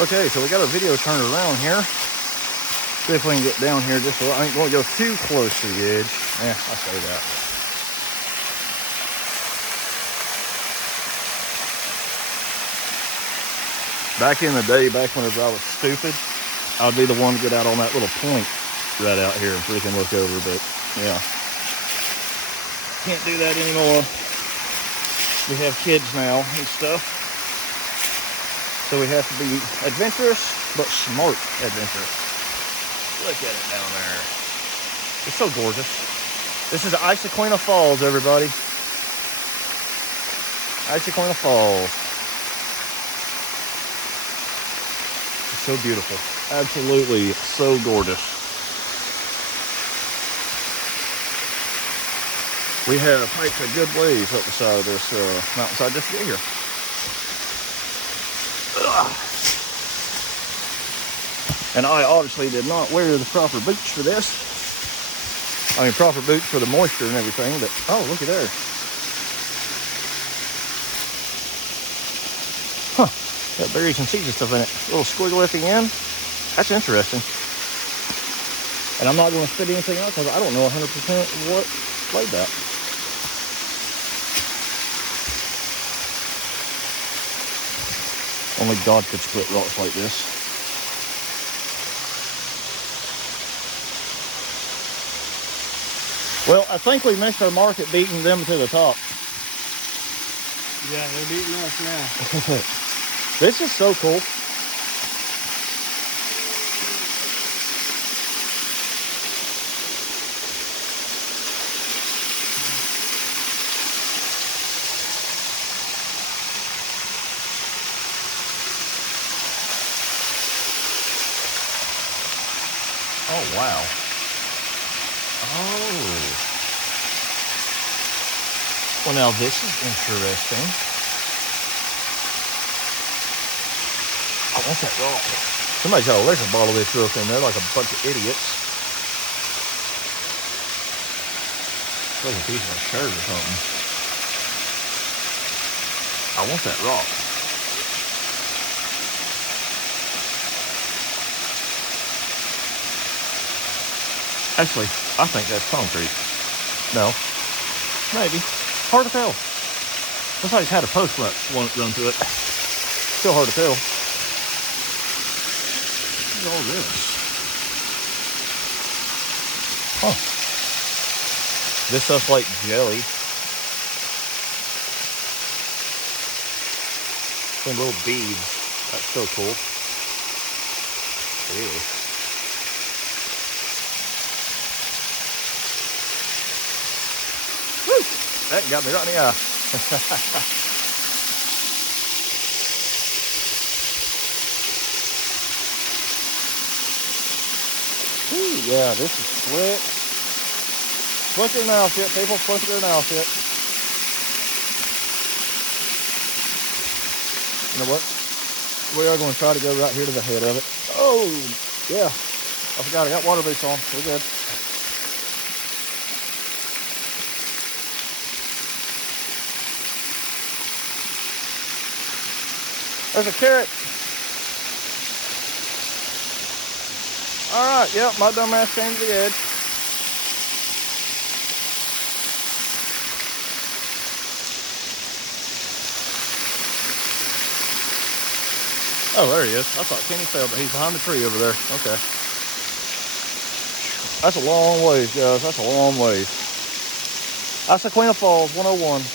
Okay, so we got a video turned around here. See if we can get down here just a little. I ain't going to go too close to the edge. Yeah, I'll say that. Back in the day, back whenever I was stupid, I'd be the one to get out on that little point right out here and freaking look over, but yeah. Can't do that anymore. We have kids now and stuff. So we have to be adventurous, but smart adventurous. Look at it down there. It's so gorgeous. This is Isaquina Falls, everybody. Isaquina Falls. It's so beautiful. Absolutely so gorgeous. We have hiked a good ways up the side of this mountainside just to get here. Ugh. And I obviously did not wear the proper boots for this. I mean, proper boots for the moisture and everything, but oh, looky there. Huh, got berries and seeds and stuff in it. A little squiggle at the end. That's interesting. And I'm not going to spit anything out because I don't know 100% what played that. Only God could split rocks like this. Well, I think we missed our mark at beating them to the top. Yeah, they're beating us now. This is so cool. Oh, wow. Oh. Well, now this is interesting. I want that rock. Somebody's got a liquor bottle they threw up in there like a bunch of idiots. It's like a piece of a shirt or something. I want that rock. Actually, I think that's concrete. No. Maybe. Hard to tell. Looks like it's had a post run through it. Still hard to tell. Look at all this. Huh. This stuff's like jelly. Some little beads. That's so cool. Ew. That got me right in the eye. Ooh, yeah, this is slick. Slicker than shit, people. Slicker than shit. You know what? We are going to try to go right here to the head of it. Oh, yeah. I forgot I got water boots on. We're good. There's a carrot. All right, yep, my dumb ass came to the edge. Oh, there he is. I thought Kenny fell, but he's behind the tree over there. Okay. That's a long ways, guys. That's a long ways. Isaquina Falls 101.